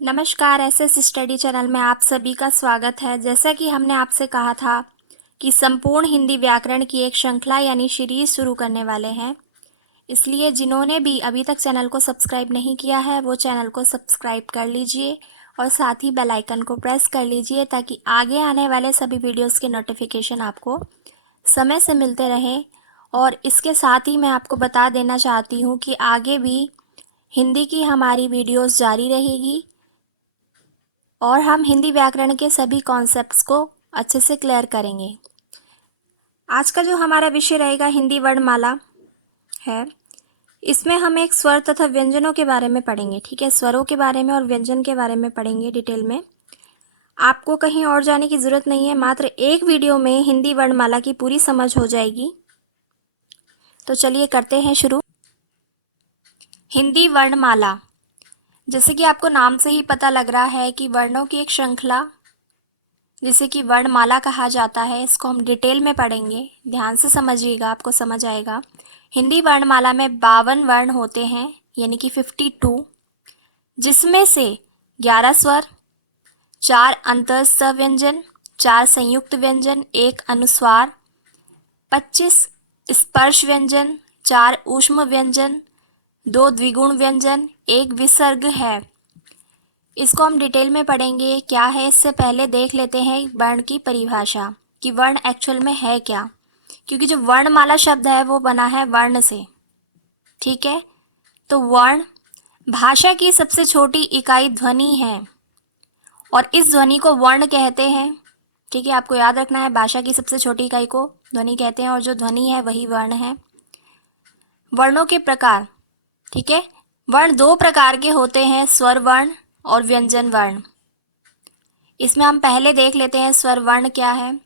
नमस्कार। SS study channel में आप सभी का स्वागत है। जैसा कि हमने आपसे कहा था कि संपूर्ण हिंदी व्याकरण की एक श्रृंखला यानी सीरीज शुरू करने वाले हैं, इसलिए जिन्होंने भी अभी तक चैनल को सब्सक्राइब नहीं किया है वो चैनल को सब्सक्राइब कर लीजिए और साथ ही बेल आइकन को प्रेस कर लीजिए ताकि आगे आने वाले सभी वीडियोस के नोटिफिकेशन आपको समय से मिलते रहें। और इसके साथ ही मैं आपको बता देना चाहती हूँ कि आगे भी हिंदी की हमारी वीडियोस जारी रहेगी और हम हिंदी व्याकरण के सभी कॉन्सेप्ट्स को अच्छे से क्लियर करेंगे। आज का जो हमारा विषय रहेगा हिंदी वर्णमाला है। इसमें हम एक स्वर तथा व्यंजनों के बारे में पढ़ेंगे। ठीक है, स्वरों के बारे में और व्यंजन के बारे में पढ़ेंगे डिटेल में। आपको कहीं और जाने की ज़रूरत नहीं है, मात्र एक वीडियो में हिंदी वर्णमाला की पूरी समझ हो जाएगी। तो चलिए करते हैं शुरू। हिंदी वर्णमाला, जैसे कि आपको नाम से ही पता लग रहा है कि वर्णों की एक श्रृंखला जिसे कि वर्णमाला कहा जाता है, इसको हम डिटेल में पढ़ेंगे। ध्यान से समझिएगा, आपको समझ आएगा। हिंदी वर्णमाला में 52 वर्ण होते हैं, यानी कि 52, जिसमें से 11 स्वर, 4 अंतःस्थ व्यंजन, 4 संयुक्त व्यंजन, 1 अनुस्वार, 25 स्पर्श व्यंजन, 4 ऊष्म व्यंजन, 2 द्विगुण व्यंजन, 1 विसर्ग है। इसको हम डिटेल में पढ़ेंगे क्या है। इससे पहले देख लेते हैं वर्ण की परिभाषा कि वर्ण एक्चुअल में है क्या, क्योंकि जो वर्णमाला शब्द है वो बना है वर्ण से। ठीक है, तो वर्ण भाषा की सबसे छोटी इकाई ध्वनि है और इस ध्वनि को वर्ण कहते हैं। ठीक है, आपको याद रखना है, भाषा की सबसे छोटी इकाई को ध्वनि कहते हैं और जो ध्वनि है वही वर्ण है। वर्णों के प्रकार, ठीक है, वर्ण 2 प्रकार के होते हैं, स्वर वर्ण और व्यंजन वर्ण। इसमें हम पहले देख लेते हैं स्वर वर्ण क्या है।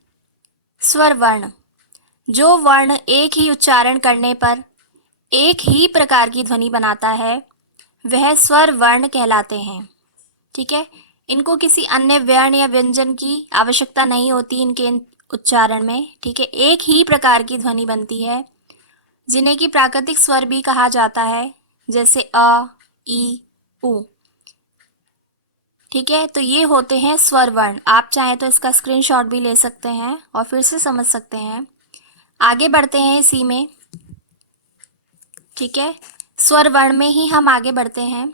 स्वर वर्ण, जो वर्ण एक ही उच्चारण करने पर एक ही प्रकार की ध्वनि बनाता है वह स्वर वर्ण कहलाते हैं। ठीक है, इनको किसी अन्य वर्ण या व्यंजन की आवश्यकता नहीं होती इनके उच्चारण में। ठीक है, एक ही प्रकार की ध्वनि बनती है, जिन्हें कि प्राकृतिक स्वर भी कहा जाता है, जैसे अ, ई, उ। ठीक है, तो ये होते हैं स्वर वर्ण। आप चाहें तो इसका स्क्रीनशॉट भी ले सकते हैं और फिर से समझ सकते हैं। आगे बढ़ते हैं इसी में। ठीक है, स्वर वर्ण में ही हम आगे बढ़ते हैं,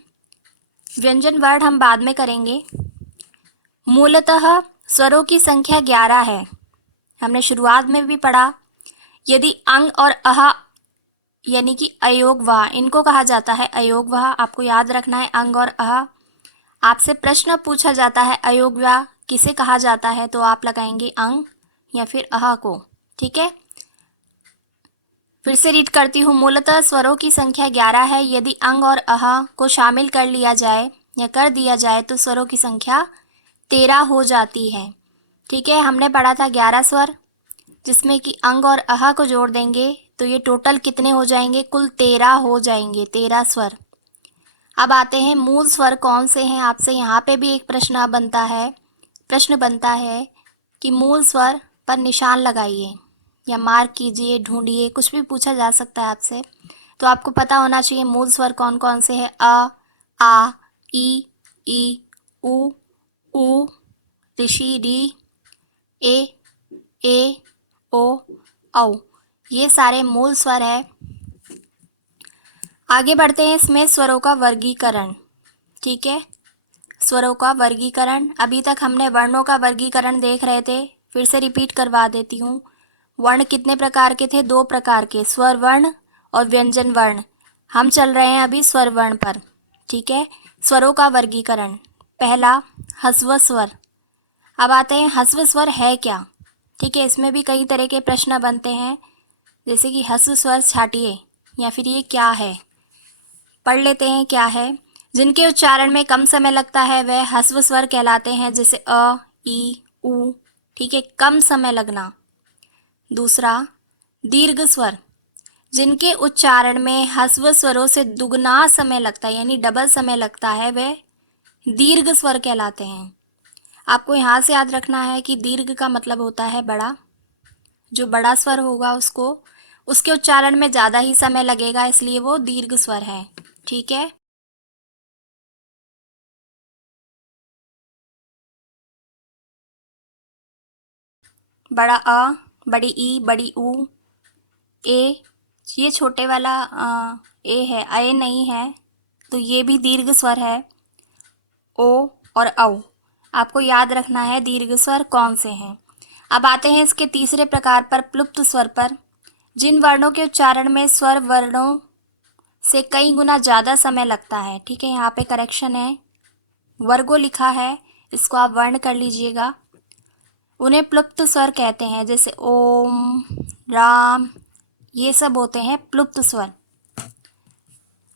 व्यंजन वर्ण हम बाद में करेंगे। मूलतः स्वरों की संख्या 11 है। हमने शुरुआत में भी पढ़ा। यदि अंग और अह यानी कि अयोगवाह, इनको कहा जाता है अयोगवाह। आपको याद रखना है अंग और अह। आपसे प्रश्न पूछा जाता है अयोगवाह किसे कहा जाता है, तो आप लगाएंगे अंग या फिर अह को। ठीक है, फिर से रीड करती हूँ। मूलतः स्वरों की संख्या 11 है। यदि अंग और अह को शामिल कर लिया जाए या कर दिया जाए तो स्वरों की संख्या 13 हो जाती है। ठीक है, हमने पढ़ा था 11 स्वर, जिसमें कि अंग और अह को जोड़ देंगे तो ये टोटल कितने हो जाएंगे, कुल 13 हो जाएंगे, 13 स्वर। अब आते हैं मूल स्वर कौन से हैं। आपसे यहाँ पे भी एक प्रश्न बनता है कि मूल स्वर पर निशान लगाइए या मार्क कीजिए, ढूंढिए, कुछ भी पूछा जा सकता है आपसे। तो आपको पता होना चाहिए मूल स्वर कौन कौन से हैं। अ, आ, ई, उ, ऊ, ऋषि, री, ए, ओ, औ। ये सारे मूल स्वर है। आगे बढ़ते हैं इसमें स्वरों का वर्गीकरण। ठीक है, स्वरों का वर्गीकरण। अभी तक हमने वर्णों का वर्गीकरण देख रहे थे, फिर से रिपीट करवा देती हूँ। वर्ण कितने प्रकार के थे, 2 प्रकार के, स्वर वर्ण और व्यंजन वर्ण। हम चल रहे हैं अभी स्वर वर्ण पर। ठीक है, स्वरों का वर्गीकरण। पहला, ह्रस्व स्वर। अब आते हैं ह्रस्व स्वर है क्या। ठीक है, इसमें भी कई तरह के प्रश्न बनते हैं, जैसे कि ह्रस्व स्वर छाटिए या फिर ये क्या है। पढ़ लेते हैं क्या है। जिनके उच्चारण में कम समय लगता है वह ह्रस्व स्वर कहलाते हैं, जैसे अ, ई, उ। ठीक है, कम समय लगना। दूसरा, दीर्घ स्वर, जिनके उच्चारण में ह्रस्व स्वरों से दुगना समय लगता है यानी डबल समय लगता है, वह दीर्घ स्वर कहलाते हैं। आपको यहाँ से याद रखना है कि दीर्घ का मतलब होता है बड़ा। जो बड़ा स्वर होगा उसको उसके उच्चारण में ज़्यादा ही समय लगेगा, इसलिए वो दीर्घ स्वर है। ठीक है, बड़ा अ, बड़ी ई, बड़ी ऊ, ए, ये छोटे वाला ए है, ए नहीं है, तो ये भी दीर्घ स्वर है। ओ और औ, आपको याद रखना है दीर्घ स्वर कौन से हैं। अब आते हैं इसके तीसरे प्रकार पर, प्लुप्त स्वर पर। जिन वर्णों के उच्चारण में स्वर वर्णों से कई गुना ज़्यादा समय लगता है। ठीक है, यहाँ पे करेक्शन है, वर्गो लिखा है, इसको आप वर्ण कर लीजिएगा। उन्हें प्लुप्त स्वर कहते हैं, जैसे ओम, राम, ये सब होते हैं प्लुप्त स्वर।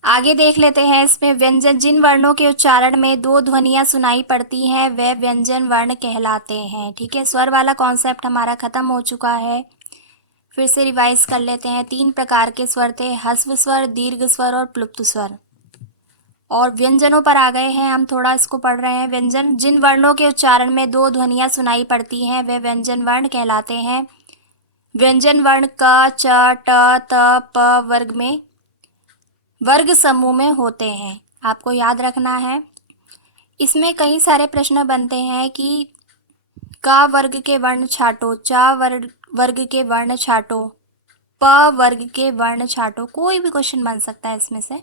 आगे देख लेते हैं इसमें व्यंजन। जिन वर्णों के उच्चारण में दो ध्वनियां सुनाई पड़ती हैं वे व्यंजन वर्ण कहलाते हैं। ठीक है, स्वर वाला कॉन्सेप्ट हमारा खत्म हो चुका है। फिर से रिवाइज कर लेते हैं। 3 प्रकार के स्वर थे, ह्रस्व स्वर, दीर्घ स्वर और प्लुप्त स्वर। और व्यंजनों पर आ गए हैं हम, थोड़ा इसको पढ़ रहे हैं। व्यंजन, जिन वर्णों के उच्चारण में दो ध्वनियां सुनाई पड़ती हैं वे व्यंजन वर्ण कहलाते हैं। व्यंजन वर्ण क, च, ट, त, प वर्ग समूह में होते हैं, आपको याद रखना है। इसमें कई सारे प्रश्न बनते हैं कि क वर्ग के वर्ण छाटो, वर्ग के वर्ण छाटो, प वर्ग के वर्ण छाटो, कोई भी क्वेश्चन बन सकता है इसमें से।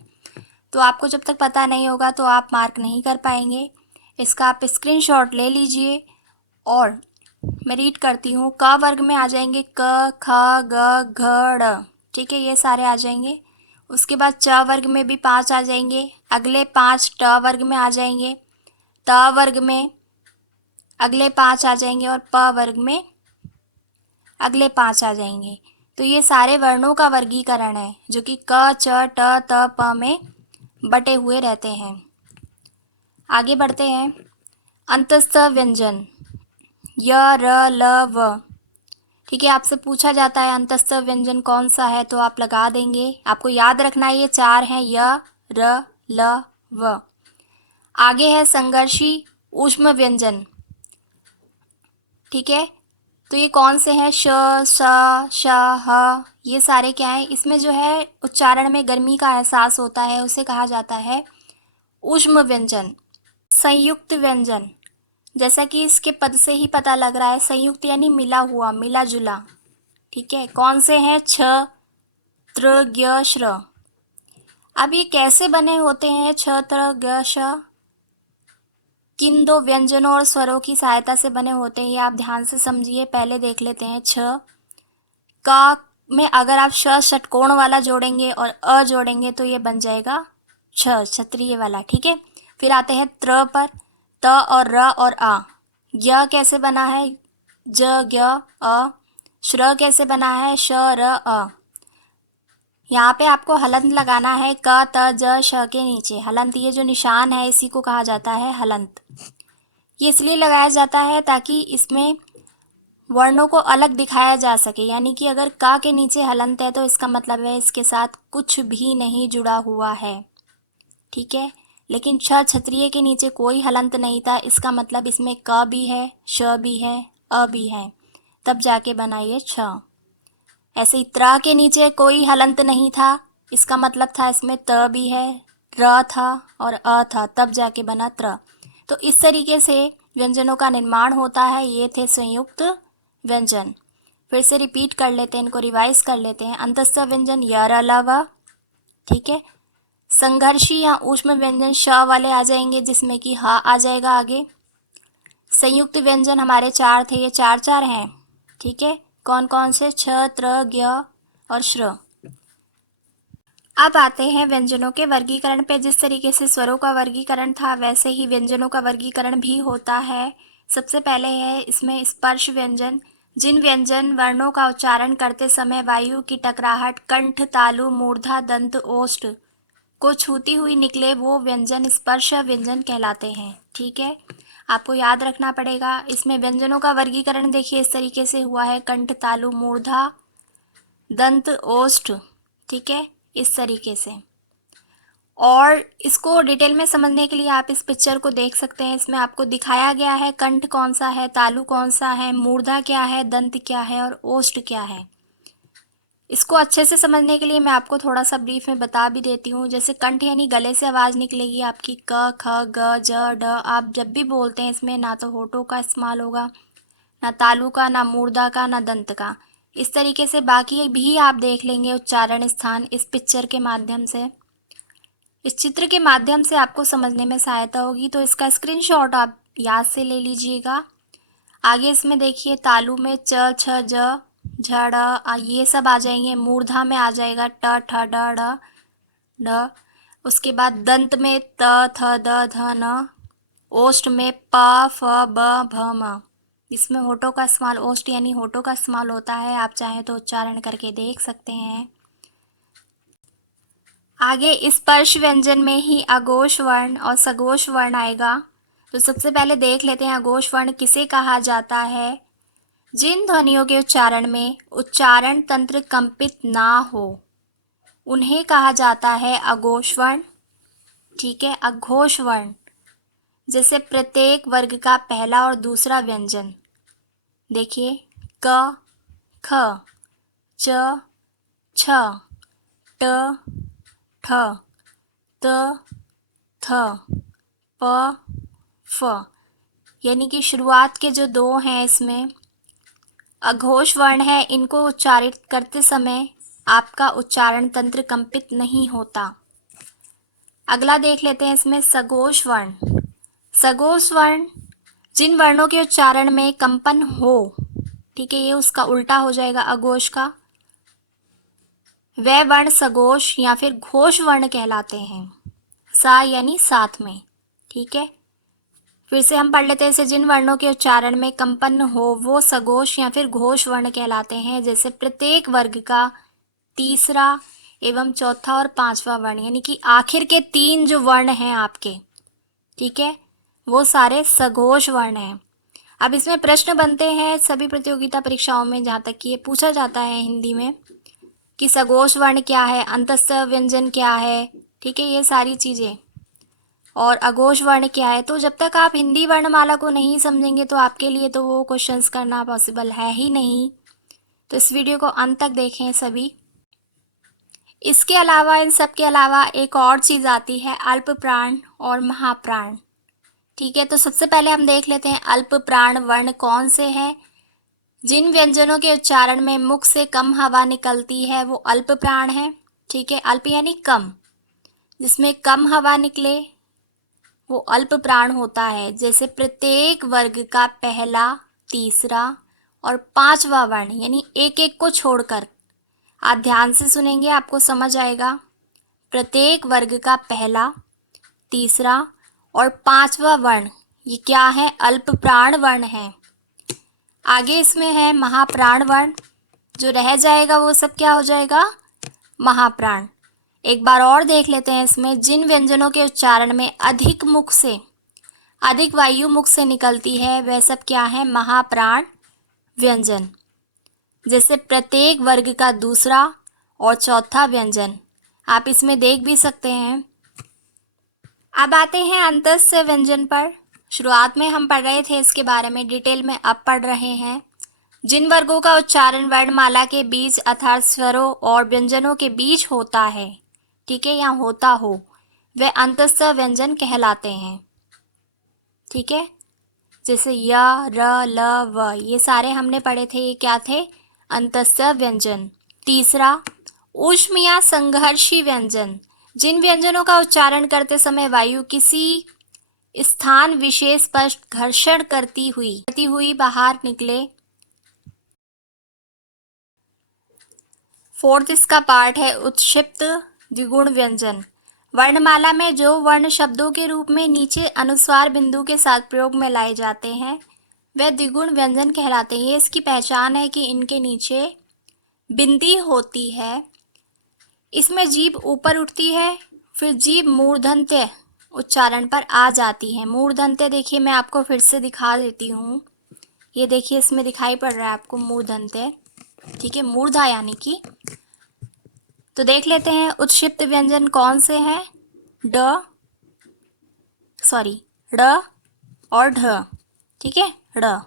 तो आपको जब तक पता नहीं होगा तो आप मार्क नहीं कर पाएंगे। इसका आप स्क्रीनशॉट ले लीजिए। और मैं रीड करती हूँ। क वर्ग में आ जाएंगे क, ख, ग, घ, ड़। ठीक है, ये सारे आ जाएंगे। उसके बाद च वर्ग में भी 5 आ जाएंगे। अगले 5 ट वर्ग में आ जाएंगे। त वर्ग में अगले 5 आ जाएंगे और प वर्ग में अगले 5 आ जाएंगे। तो ये सारे वर्णों का वर्गीकरण है जो कि क, च, ट, त, प में बटे हुए रहते हैं। आगे बढ़ते हैं। अंतस्थ व्यंजन य, र, ल, व। ठीक है, आपसे पूछा जाता है अंतस्थ व्यंजन कौन सा है, तो आप लगा देंगे। आपको याद रखना है ये 4 हैं, य, र, ल, व। आगे है संघर्षी ऊष्म व्यंजन। ठीक है, तो ये कौन से हैं, श, श, श, ह, ये सारे क्या है, इसमें जो है उच्चारण में गर्मी का एहसास होता है, उसे कहा जाता है ऊष्म व्यंजन। संयुक्त व्यंजन, जैसा कि इसके पद से ही पता लग रहा है, संयुक्त यानी मिला हुआ, मिला जुला। ठीक है, कौन से हैं, छ, त्र, ज्ञ, श्र। अब ये कैसे बने होते हैं, छ, त्र, ज्ञ, श, किन दो व्यंजनों और स्वरों की सहायता से बने होते हैं, ये आप ध्यान से समझिए। पहले देख लेते हैं। छ, का में अगर आप श षटकोण वाला जोड़ेंगे और अ जोड़ेंगे तो ये बन जाएगा छ, क्षत्रिय वाला। ठीक है, फिर आते हैं त्र पर, त और र और आ। य कैसे बना है, ज, ज्ञ, अ। श्र कैसे बना है, श, र, अ। यहाँ पे आपको हलंत लगाना है, क, त, ज, श के नीचे हलंत, ये जो निशान है इसी को कहा जाता है हलंत। ये इसलिए लगाया जाता है ताकि इसमें वर्णों को अलग दिखाया जा सके, यानी कि अगर का के नीचे हलंत है तो इसका मतलब है इसके साथ कुछ भी नहीं जुड़ा हुआ है। ठीक है, लेकिन छ क्षत्रिय के नीचे कोई हलंत नहीं था, इसका मतलब इसमें क भी है, श भी है, अ भी है, तब जाके बना ये छ। ऐसे ही त्र के नीचे कोई हलंत नहीं था, इसका मतलब था इसमें त भी है, र था और अ था, तब जाके बना त्र। तो इस तरीके से व्यंजनों का निर्माण होता है। ये थे संयुक्त व्यंजन। फिर से रिपीट कर लेते हैं, इनको रिवाइज कर लेते हैं। अंतस्थ व्यंजन य, र, ल, व। ठीक है, संघर्षी या ऊष्म व्यंजन श वाले आ जाएंगे, जिसमें कि ह आ जाएगा आगे। संयुक्त व्यंजन हमारे 4 थे, ये 4 4 हैं। ठीक है, कौन कौन से, छ, त्र, ज्ञ और श्र। अब आते हैं व्यंजनों के वर्गीकरण पे। जिस तरीके से स्वरों का वर्गीकरण था वैसे ही व्यंजनों का वर्गीकरण भी होता है। सबसे पहले है इसमें स्पर्श व्यंजन। जिन व्यंजन वर्णों का उच्चारण करते समय वायु की टकराहट कंठ, तालु, मूर्धा, दंत, ओष्ठ को छूती हुई निकले वो व्यंजन स्पर्श व्यंजन कहलाते हैं। ठीक है, आपको याद रखना पड़ेगा। इसमें व्यंजनों का वर्गीकरण देखिए इस तरीके से हुआ है, कंठ, तालु, मूर्धा, दंत, ओष्ठ। ठीक है, इस तरीके से। और इसको डिटेल में समझने के लिए आप इस पिक्चर को देख सकते हैं। इसमें आपको दिखाया गया है कंठ कौन सा है, तालु कौन सा है, मूर्धा क्या है, दंत क्या है और ओष्ठ क्या है। इसको अच्छे से समझने के लिए मैं आपको थोड़ा सा ब्रीफ में बता भी देती हूँ। जैसे कंठ यानी गले से आवाज़ निकलेगी आपकी, क, ख, ग, ज, ड। आप जब भी बोलते हैं इसमें ना तो होठों का इस्तेमाल होगा ना तालु का, ना मूर्धा का, ना दंत का। इस तरीके से बाकी भी आप देख लेंगे उच्चारण स्थान इस पिक्चर के माध्यम से। इस चित्र के माध्यम से आपको समझने में सहायता होगी, तो इसका स्क्रीनशॉट आप याद से ले लीजिएगा। आगे इसमें देखिए तालु में च छ ज झ ढ़ ये सब आ जाएंगे। मूर्धा में आ जाएगा ट ठ ड ढ ढ। उसके बाद दंत में त थ द ध न। ओष्ठ में प फ ब भ म। इसमें होठों का इस्तेमाल, ओष्ठ यानी होठों का इस्तेमाल होता है। आप चाहें तो उच्चारण करके देख सकते हैं। आगे स्पर्श व्यंजन में ही अघोष वर्ण और सघोष वर्ण आएगा। तो सबसे पहले देख लेते हैं अघोष वर्ण किसे कहा जाता है। जिन ध्वनियों के उच्चारण में उच्चारण तंत्र कंपित ना हो उन्हें कहा जाता है अघोष वर्ण। ठीक है, अघोष वर्ण जैसे प्रत्येक वर्ग का पहला और दूसरा व्यंजन देखिए क, ख, च, छ, ट, ठ, त, थ, प, फ, यानी कि शुरुआत के जो दो हैं इसमें अघोष वर्ण है। इनको उच्चारित करते समय आपका उच्चारण तंत्र कंपित नहीं होता। अगला देख लेते हैं इसमें सघोष वर्ण। सघोष वर्ण जिन वर्णों के उच्चारण में कंपन हो, ठीक है, ये उसका उल्टा हो जाएगा अघोष का, वह वर्ण सघोष या फिर घोष वर्ण कहलाते हैं। सा यानी साथ में। ठीक है, फिर से हम पढ़ लेते हैं इसे। जिन वर्णों के उच्चारण में कंपन हो वो सघोष या फिर घोष वर्ण कहलाते हैं। जैसे प्रत्येक वर्ग का तीसरा एवं चौथा और पांचवा वर्ण, यानी कि आखिर के तीन जो वर्ण हैं आपके, ठीक है, वो सारे सघोष वर्ण हैं। अब इसमें प्रश्न बनते हैं सभी प्रतियोगिता परीक्षाओं में, जहाँ तक कि ये पूछा जाता है हिंदी में कि सघोष वर्ण क्या है, अंतस्थ व्यंजन क्या है, ठीक है, ये सारी चीज़ें, और अघोष वर्ण क्या है। तो जब तक आप हिंदी वर्णमाला को नहीं समझेंगे तो आपके लिए तो वो क्वेश्चंस करना पॉसिबल है ही नहीं। तो इस वीडियो को अंत तक देखें सभी। इसके अलावा, इन सब के अलावा एक और चीज़ आती है अल्प प्राण और महाप्राण। ठीक है, तो सबसे पहले हम देख लेते हैं अल्प प्राण वर्ण कौन से हैं। जिन व्यंजनों के उच्चारण में मुख से कम हवा निकलती है वो अल्प प्राण है। ठीक है, अल्प यानी कम, जिसमें कम हवा निकले वो अल्प प्राण होता है। जैसे प्रत्येक वर्ग का पहला, तीसरा और पांचवा वर्ण, यानी एक एक को छोड़कर। आप ध्यान से सुनेंगे आपको समझ आएगा। प्रत्येक वर्ग का पहला, तीसरा और पांचवा वर्ण ये क्या है, अल्प प्राण वर्ण है। आगे इसमें है महाप्राण वर्ण, जो रह जाएगा वो सब क्या हो जाएगा, महाप्राण। एक बार और देख लेते हैं इसमें। जिन व्यंजनों के उच्चारण में अधिक मुख से, अधिक वायु मुख से निकलती है वह सब क्या है, महाप्राण व्यंजन। जैसे प्रत्येक वर्ग का दूसरा और चौथा व्यंजन, आप इसमें देख भी सकते हैं। अब आते हैं अंतस्थ व्यंजन पर। शुरुआत में हम पढ़ रहे थे इसके बारे में, डिटेल में अब पढ़ रहे हैं। जिन वर्गों का उच्चारण वर्णमाला के बीच अर्थात स्वरों और व्यंजनों के बीच होता है, ठीक है, या होता हो, वे अंतस्थ व्यंजन कहलाते हैं। ठीक है, जैसे य, र, ल, व, ये सारे हमने पढ़े थे, ये क्या थे, अंतस्थ व्यंजन। तीसरा ऊष्म या संघर्षी व्यंजन, जिन व्यंजनों का उच्चारण करते समय वायु किसी स्थान विशेष पर घर्षण करती हुई बाहर निकले। फोर्थ इसका पार्ट है उत्क्षिप्त द्विगुण व्यंजन। वर्णमाला में जो वर्ण शब्दों के रूप में नीचे अनुस्वार बिंदु के साथ प्रयोग में लाए जाते हैं वे द्विगुण व्यंजन कहलाते हैं। ये इसकी पहचान है कि इनके नीचे बिंदी होती है, इसमें जीभ ऊपर उठती है, फिर जीभ मूर्धन्य उच्चारण पर आ जाती है। मूर्धन्य देखिए, मैं आपको फिर से दिखा देती हूँ। ये देखिए इसमें दिखाई पड़ रहा है आपको मूर्धन्य, ठीक है, मूर्धा यानी कि। तो देख लेते हैं उत्क्षिप्त व्यंजन कौन से हैं, ड और ढ। ठीक है, ड,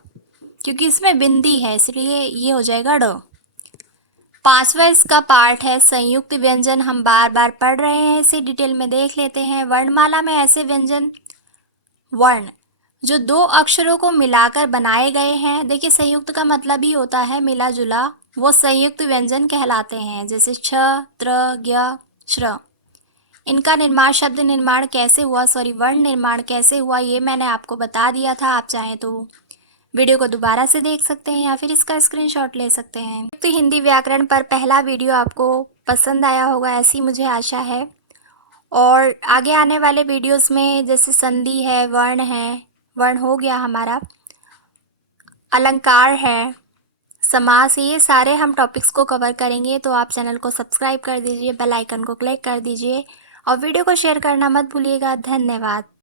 क्योंकि इसमें बिंदी है इसलिए ये हो जाएगा ड। पांचवा इसका पार्ट है संयुक्त व्यंजन। हम बार बार पढ़ रहे हैं, इसे डिटेल में देख लेते हैं। वर्णमाला में ऐसे व्यंजन वर्ण जो दो अक्षरों को मिलाकर बनाए गए हैं, देखिए संयुक्त का मतलब ही होता है मिला जुला, वो संयुक्त व्यंजन कहलाते हैं, जैसे छ, त्र, ज्ञ, श्र। इनका निर्माण, शब्द निर्माण कैसे हुआ, सॉरी वर्ण निर्माण कैसे हुआ, ये मैंने आपको बता दिया था। आप चाहें तो वीडियो को दोबारा से देख सकते हैं या फिर इसका स्क्रीनशॉट ले सकते हैं। तो हिंदी व्याकरण पर पहला वीडियो आपको पसंद आया होगा, ऐसी मुझे आशा है। और आगे आने वाले वीडियोस में जैसे संधि है, वर्ण हो गया हमारा, अलंकार है, समास है, ये सारे हम टॉपिक्स को कवर करेंगे। तो आप चैनल को सब्सक्राइब कर दीजिए, बेल आइकन को क्लिक कर दीजिए और वीडियो को शेयर करना मत भूलिएगा। धन्यवाद।